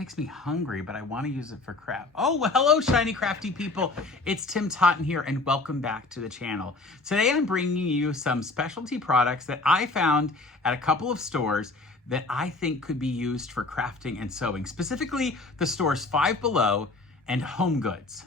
makes me hungry, but I want to use it for craft. Oh, well, hello, Shiny Crafty People. It's Tim Totten here, and welcome back to the channel. Today, I'm bringing you some specialty products that I found at a couple of stores that I think could be used for crafting and sewing, specifically the stores Five Below and HomeGoods.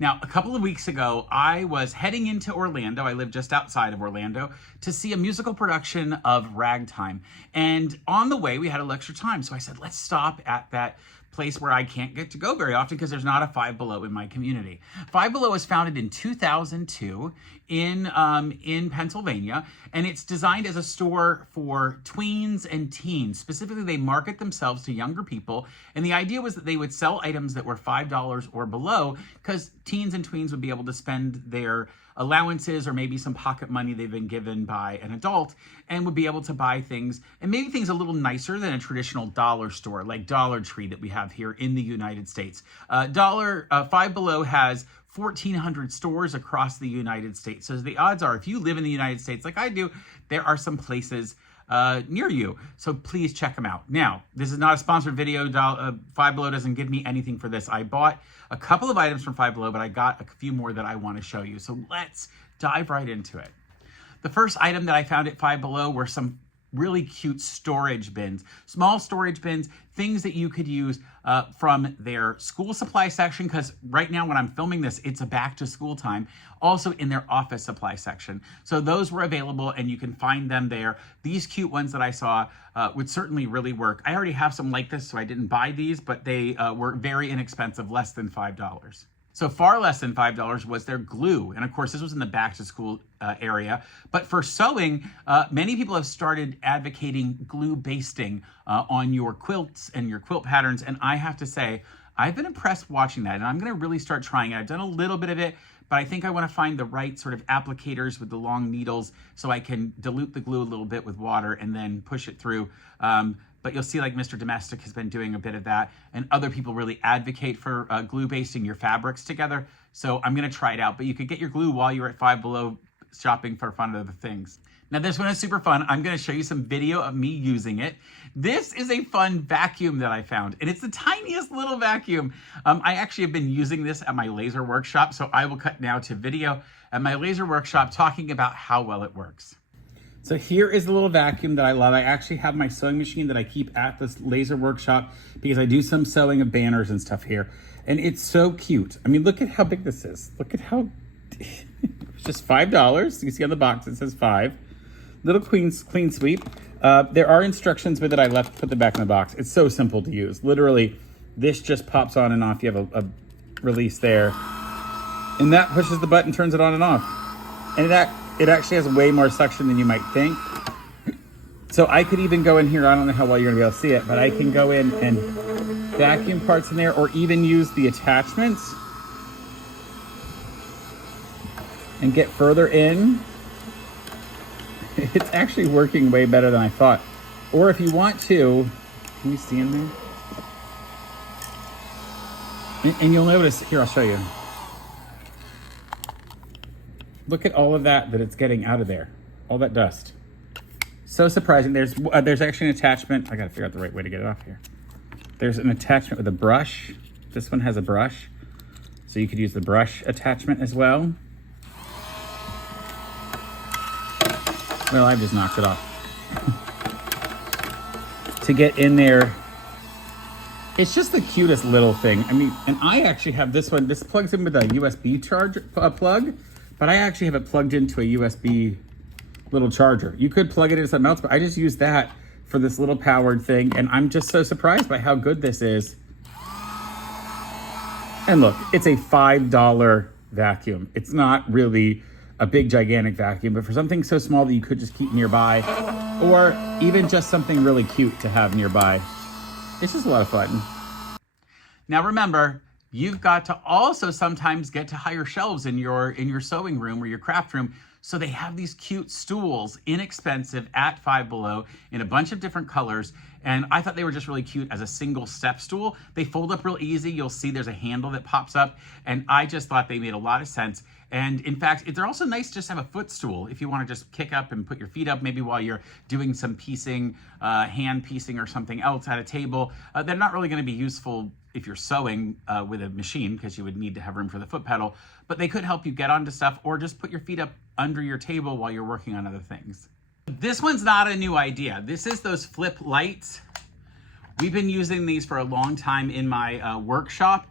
Now, a couple of weeks ago, I was heading into Orlando. I live just outside of Orlando to see a musical production of Ragtime. And on the way, we had a little extra time. So I said, let's stop at that place where I can't get to go very often because there's not a Five Below in my community. Five Below was founded in 2002 in Pennsylvania, and it's designed as a store for tweens and teens. Specifically, they market themselves to younger people, and the idea was that they would sell items that were $5 or below because teens and tweens would be able to spend their allowances or maybe some pocket money they've been given by an adult and would be able to buy things, and maybe things a little nicer than a traditional dollar store like Dollar Tree that we have here in the United States. Five Below has 1,400 stores across the United States. So the odds are, if you live in the United States like I do, there are some places near you. So please check them out. Now, this is not a sponsored video. Five Below doesn't give me anything for this. I bought a couple of items from Five Below, but I got a few more that I want to show you. So let's dive right into it. The first item that I found at Five Below were some really cute storage bins, small storage bins, things that you could use from their school supply section, because right now when I'm filming this, it's a back to school time, also in their office supply section. So those were available and you can find them there. These cute ones that I saw would certainly really work. I already have some like this, so I didn't buy these, but they were very inexpensive, less than $5. So far less than $5 was their glue. And of course, this was in the back to school area. But for sewing, many people have started advocating glue basting on your quilts and your quilt patterns. And I have to say, I've been impressed watching that, and I'm gonna really start trying it. I've done a little bit of it, but I think I wanna find the right sort of applicators with the long needles so I can dilute the glue a little bit with water and then push it through. But you'll see like Mr. Domestic has been doing a bit of that, and other people really advocate for glue basting your fabrics together. So I'm gonna try it out, but you could get your glue while you're at Five Below shopping for fun other things. Now this one is super fun. I'm gonna show you some video of me using it. This is a fun vacuum that I found, and it's the tiniest little vacuum. I actually have been using this at my laser workshop, so I will cut now to video at my laser workshop talking about how well it works. So here is the little vacuum that I love. I actually have my sewing machine that I keep at this laser workshop because I do some sewing of banners and stuff here. And it's so cute. I mean, look at how big this is. Look at how, it's just $5. You see on the box, it says 5. Little clean sweep. There are instructions with it. I put them back in the box. It's so simple to use. Literally, this just pops on and off. You have a release there. And that pushes the button, turns it on and off. And it actually has way more suction than you might think. So I could even go in here, I don't know how well you're gonna be able to see it, but I can go in and vacuum parts in there, or even use the attachments and get further in. It's actually working way better than I thought. Or if you want to, can you see in there? And you'll notice, here, I'll show you. Look at all of that it's getting out of there. All that dust. So surprising. There's actually an attachment. I gotta figure out the right way to get it off here. There's an attachment with a brush. This one has a brush. So you could use the brush attachment as well. Well, I've just knocked it off. To get in there. It's just the cutest little thing. I mean, and I actually have this one. This plugs in with a USB charger plug. But I actually have it plugged into a USB little charger. You could plug it into something else, but I just use that for this little powered thing. And I'm just so surprised by how good this is. And look, it's a $5 vacuum. It's not really a big, gigantic vacuum, but for something so small that you could just keep nearby, or even just something really cute to have nearby, it's just a lot of fun. Now remember, you've got to also sometimes get to higher shelves in your sewing room or your craft room. So they have these cute stools, inexpensive, at Five Below in a bunch of different colors. And I thought they were just really cute as a single step stool. They fold up real easy. You'll see there's a handle that pops up. And I just thought they made a lot of sense. And in fact, they're also nice just to have a footstool if you want to just kick up and put your feet up, maybe while you're doing some piecing, hand piecing or something else at a table. They're not really going to be useful if you're sewing with a machine, because you would need to have room for the foot pedal, but they could help you get onto stuff or just put your feet up under your table while you're working on other things. This one's not a new idea. This is those flip lights. We've been using these for a long time in my workshop.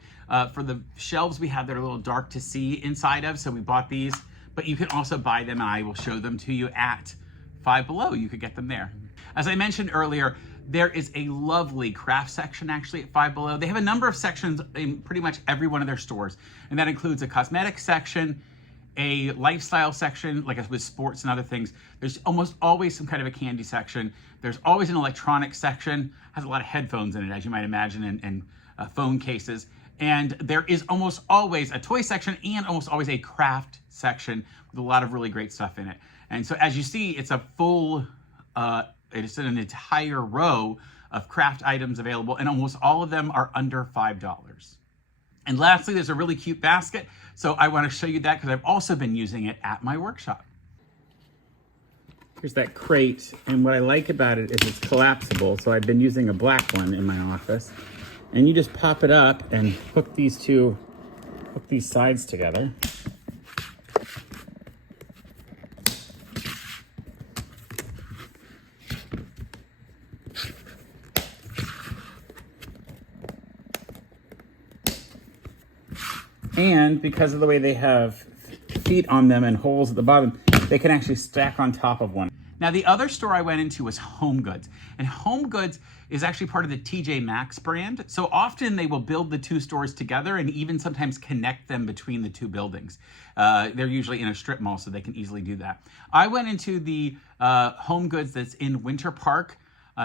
For the shelves we have that are a little dark to see inside of, so we bought these, but you can also buy them and I will show them to you at Five Below. You could get them there. As I mentioned earlier, there is a lovely craft section actually at Five Below. They have a number of sections in pretty much every one of their stores, and that includes a cosmetic section, a lifestyle section, like with sports and other things. There's almost always some kind of a candy section. There's always an electronics section, has a lot of headphones in it, as you might imagine, and phone cases. And there is almost always a toy section and almost always a craft section with a lot of really great stuff in it. And so as you see, it's a full, it's an entire row of craft items available, and almost all of them are under $5. And lastly, there's a really cute basket. So I want to show you that because I've also been using it at my workshop. Here's that crate. And what I like about it is it's collapsible. So I've been using a black one in my office. And you just pop it up and hook these sides together. And because of the way they have feet on them and holes at the bottom, they can actually stack on top of one. Now, the other store I went into was HomeGoods. And HomeGoods is actually part of the TJ Maxx brand. So often they will build the two stores together and even sometimes connect them between the two buildings. They're usually in a strip mall, so they can easily do that. I went into the HomeGoods that's in Winter Park,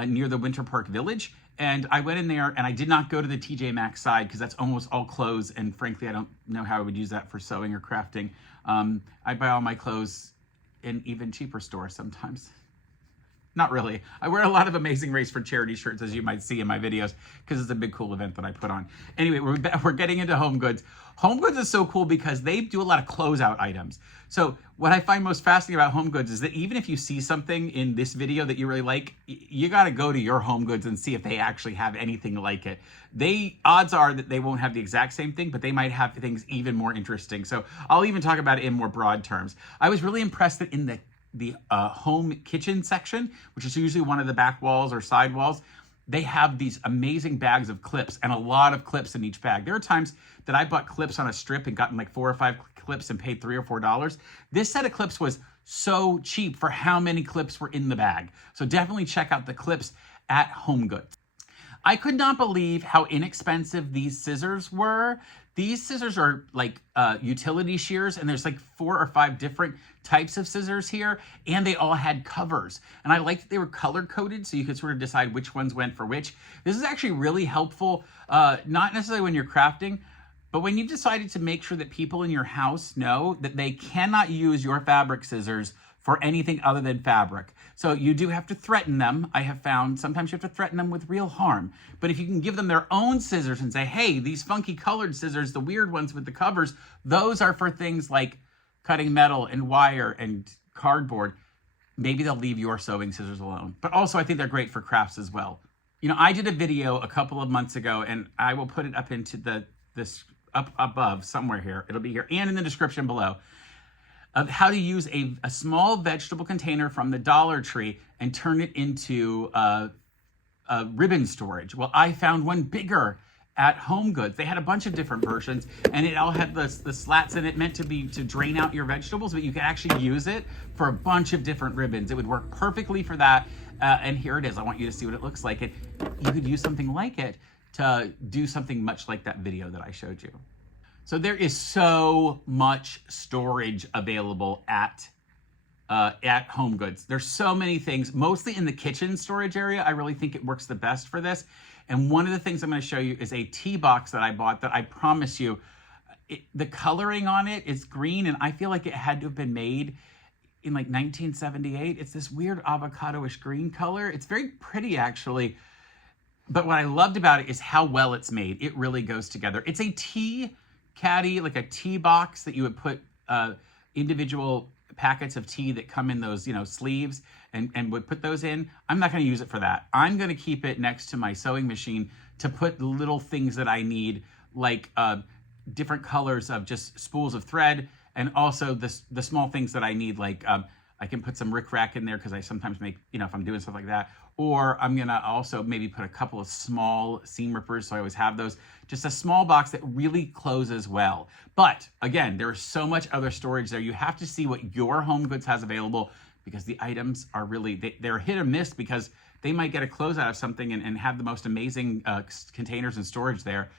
near the Winter Park Village. And I went in there and I did not go to the TJ Maxx side because that's almost all clothes. And frankly, I don't know how I would use that for sewing or crafting. I buy all my clothes in even cheaper stores sometimes. Not really. I wear a lot of Amazing Race for charity shirts, as you might see in my videos, because it's a big, cool event that I put on. Anyway, we're getting into HomeGoods. HomeGoods is so cool because they do a lot of closeout items. So what I find most fascinating about HomeGoods is that even if you see something in this video that you really like, you got to go to your HomeGoods and see if they actually have anything like it. Odds are that they won't have the exact same thing, but they might have things even more interesting. So I'll even talk about it in more broad terms. I was really impressed that in the home kitchen section, which is usually one of the back walls or side walls, they have these amazing bags of clips and a lot of clips in each bag. There are times that I bought clips on a strip and gotten like 4 or 5 clips and paid $3 or $4. This set of clips was so cheap for how many clips were in the bag. So definitely check out the clips at HomeGoods. I could not believe how inexpensive these scissors were. These scissors are like utility shears, and there's like 4 or 5 different types of scissors here, and they all had covers. And I liked that they were color coded, so you could sort of decide which ones went for which. This is actually really helpful, not necessarily when you're crafting, but when you've decided to make sure that people in your house know that they cannot use your fabric scissors for anything other than fabric. So you do have to threaten them. I have found sometimes you have to threaten them with real harm. But if you can give them their own scissors and say, hey, these funky colored scissors, the weird ones with the covers, those are for things like cutting metal and wire and cardboard, maybe they'll leave your sewing scissors alone. But also I think they're great for crafts as well. You know, I did a video a couple of months ago, and I will put it up into this up above somewhere here. It'll be here and in the description below, of how to use a small vegetable container from the Dollar Tree and turn it into ribbon storage. Well, I found one bigger at HomeGoods. They had a bunch of different versions, and it all had the slats in it meant to drain out your vegetables, but you could actually use it for a bunch of different ribbons. It would work perfectly for that. And here it is. I want you to see what it looks like. You could use something like it to do something much like that video that I showed you. So there is so much storage available at HomeGoods. There's so many things, mostly in the kitchen storage area. I really think it works the best for this. And one of the things I'm going to show you is a tea box that I bought that I promise you, the coloring on it is green, and I feel like it had to have been made in like 1978. It's this weird avocado-ish green color. It's very pretty, actually. But what I loved about it is how well it's made. It really goes together. It's a tea caddy, like a tea box that you would put individual packets of tea that come in those, sleeves and would put those in. I'm not going to use it for that. I'm going to keep it next to my sewing machine to put little things that I need, like different colors of just spools of thread, and also the small things that I need, like I can put some rickrack in there because I sometimes make, if I'm doing stuff like that. Or I'm going to also maybe put a couple of small seam rippers, so I always have those. Just a small box that really closes well. But again, there is so much other storage there. You have to see what your HomeGoods has available, because the items are really, they're hit or miss, because they might get a closeout of something and have the most amazing containers and storage there.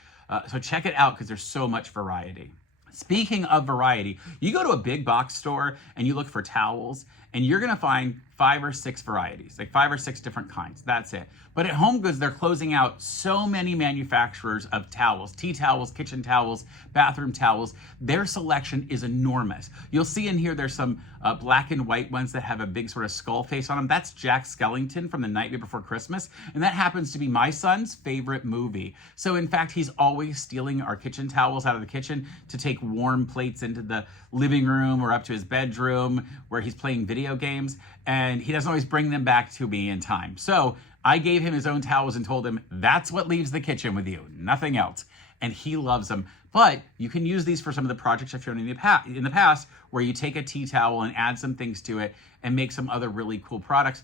So check it out, because there's so much variety. Speaking of variety, you go to a big box store and you look for towels, and you're gonna find 5 or 6 varieties, like 5 or 6 different kinds. That's it. But at HomeGoods, they're closing out so many manufacturers of towels, tea towels, kitchen towels, bathroom towels. Their selection is enormous. You'll see in here, there's some black and white ones that have a big sort of skull face on them. That's Jack Skellington from The Nightmare Before Christmas. And that happens to be my son's favorite movie. So in fact, he's always stealing our kitchen towels out of the kitchen to take warm plates into the living room or up to his bedroom where he's playing video games. And he doesn't always bring them back to me in time. So I gave him his own towels and told him, that's what leaves the kitchen with you, nothing else. And he loves them. But you can use these for some of the projects I've shown in the past, where you take a tea towel and add some things to it and make some other really cool products,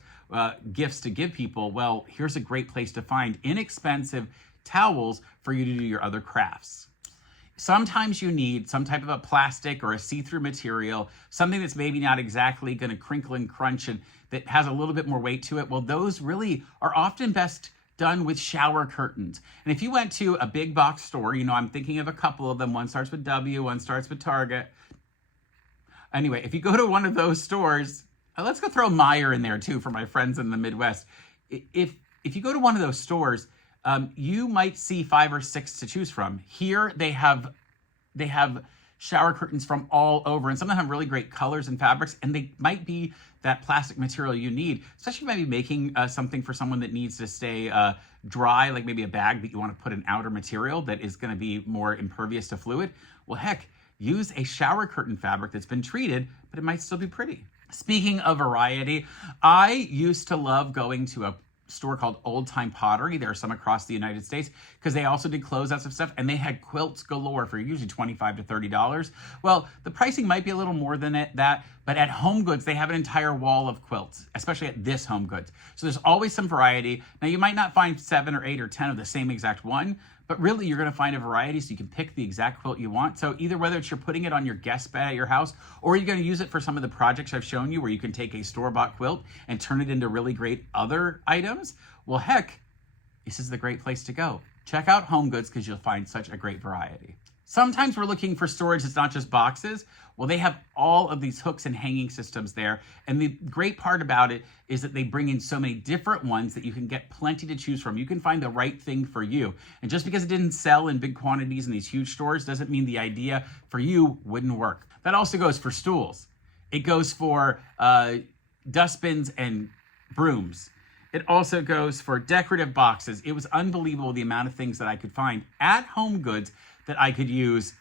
gifts to give people. Well, here's a great place to find inexpensive towels for you to do your other crafts. Sometimes you need some type of a plastic or a see-through material, something that's maybe not exactly going to crinkle and crunch and that has a little bit more weight to it. Well, those really are often best done with shower curtains. And if you went to a big box store, I'm thinking of a couple of them. One starts with W, one starts with Target. Anyway, if you go to one of those stores, let's go throw Meijer in there too for my friends in the Midwest. If you go to one of those stores, you might see 5 or 6 to choose from. Here they have shower curtains from all over, and some of them have really great colors and fabrics, and they might be that plastic material you need, especially if you might be making something for someone that needs to stay dry, like maybe a bag that you want to put an outer material that is going to be more impervious to fluid. Well, heck, use a shower curtain fabric that's been treated, but it might still be pretty. Speaking of variety, I used to love going to a store called Old Time Pottery. There are some across the United States, because they also did closeouts of stuff, and they had quilts galore for usually $25 to $30. Well, the pricing might be a little more than that, but at HomeGoods, they have an entire wall of quilts, especially at this HomeGoods. So there's always some variety. Now, you might not find 7 or 8 or 10 of the same exact one, but really you're going to find a variety, so you can pick the exact quilt you want. So either whether it's you're putting it on your guest bed at your house, or you're going to use it for some of the projects I've shown you where you can take a store-bought quilt and turn it into really great other items, well, heck, this is the great place to go. Check out HomeGoods, because you'll find such a great variety. Sometimes we're looking for storage that's not just boxes. Well, they have all of these hooks and hanging systems there. And the great part about it is that they bring in so many different ones that you can get plenty to choose from. You can find the right thing for you. And just because it didn't sell in big quantities in these huge stores doesn't mean the idea for you wouldn't work. That also goes for stools. It goes for dustbins and brooms. It also goes for decorative boxes. It was unbelievable the amount of things that I could find at HomeGoods that I could use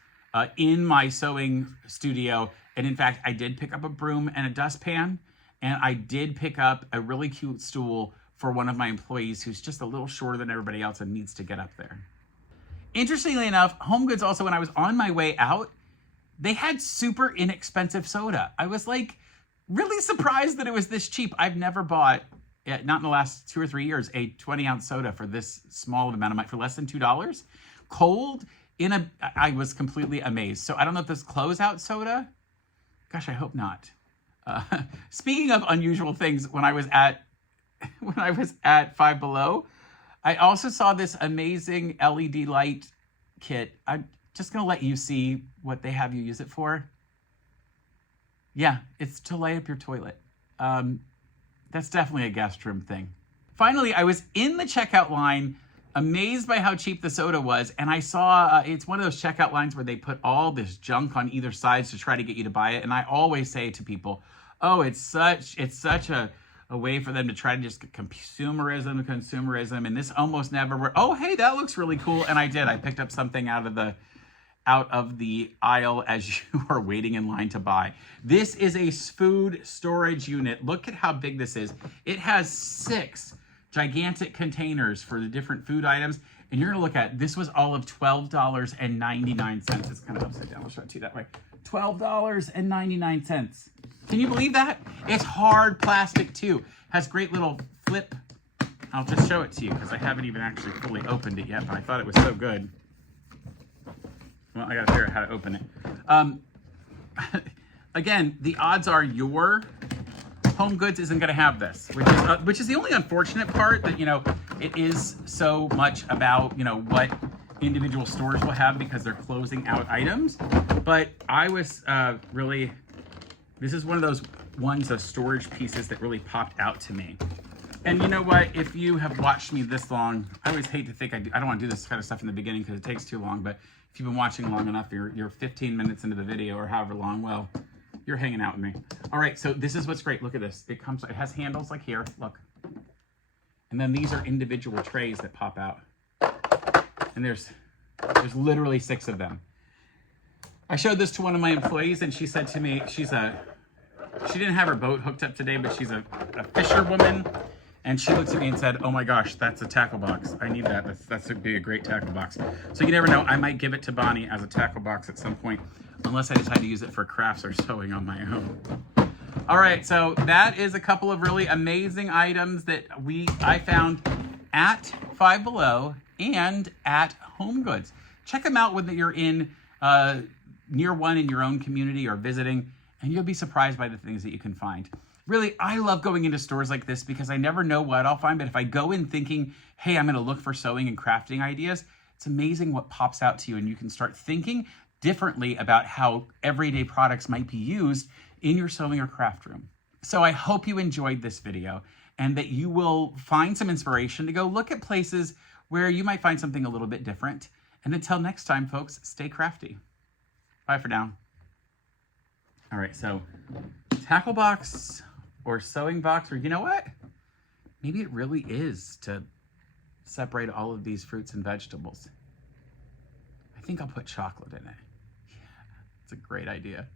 in my sewing studio. And in fact, I did pick up a broom and a dustpan, and I did pick up a really cute stool for one of my employees who's just a little shorter than everybody else and needs to get up there. Interestingly enough, HomeGoods also, when I was on my way out, they had super inexpensive soda. I was like really surprised that it was this cheap. I've never bought, not in the last 2 or 3 years, a 20-ounce soda for this small amount of money, for less than $2. Cold, I was completely amazed. So I don't know if this closeout soda, gosh, I hope not. Speaking of unusual things, when I was at Five Below, I also saw this amazing LED light kit. I'm just gonna let you see what they have you use it for. Yeah, it's to light up your toilet. That's definitely a guest room thing. Finally, I was in the checkout line, amazed by how cheap the soda was, and I saw it's one of those checkout lines where they put all this junk on either sides to try to get you to buy it. And I always say to people, oh, it's such a a way for them to try to just get consumerism, and this almost never worked. Oh, hey, that looks really cool. And I did. I picked up something out of the aisle as you are waiting in line to buy. This is a food storage unit. Look at how big this is. It has 6 gigantic containers for the different food items. And you're gonna look at, this was all of $12.99. It's kind of upside down, I'll show it to you that way. $12.99. Can you believe that? It's hard plastic too. Has great little flip. I'll just show it to you because I haven't even actually fully opened it yet, but I thought it was so good. Well, I gotta figure out how to open it. Again, the odds are your HomeGoods isn't gonna have this, which is the only unfortunate part, that, you know, it is so much about, you know, what individual stores will have because they're closing out items. But I was really, this is one of those ones of storage pieces that really popped out to me. And you know what? If you have watched me this long, I always hate to think I don't want to do this kind of stuff in the beginning because it takes too long. But if you've been watching long enough, you're 15 minutes into the video or however long, well, you're hanging out with me. All right, so this is what's great. Look at this. It has handles like here. Look. And then these are individual trays that pop out. And there's literally 6 of them. I showed this to one of my employees, and she said to me, she didn't have her boat hooked up today, but she's a fisherwoman. And she looked at me and said, oh my gosh, that's a tackle box. I need that. That would be a great tackle box. So you never know. I might give it to Bonnie as a tackle box at some point, unless I decide to use it for crafts or sewing on my own. All right, so that is a couple of really amazing items that I found at Five Below and at HomeGoods. Check them out when you're in near one in your own community or visiting, and you'll be surprised by the things that you can find. Really, I love going into stores like this because I never know what I'll find, but if I go in thinking, hey, I'm gonna look for sewing and crafting ideas, it's amazing what pops out to you, and you can start thinking differently about how everyday products might be used in your sewing or craft room. So I hope you enjoyed this video and that you will find some inspiration to go look at places where you might find something a little bit different. And until next time, folks, stay crafty. Bye for now. All right, so tackle box or sewing box, or you know what? Maybe it really is to separate all of these fruits and vegetables. I think I'll put chocolate in it. Yeah, it's a great idea.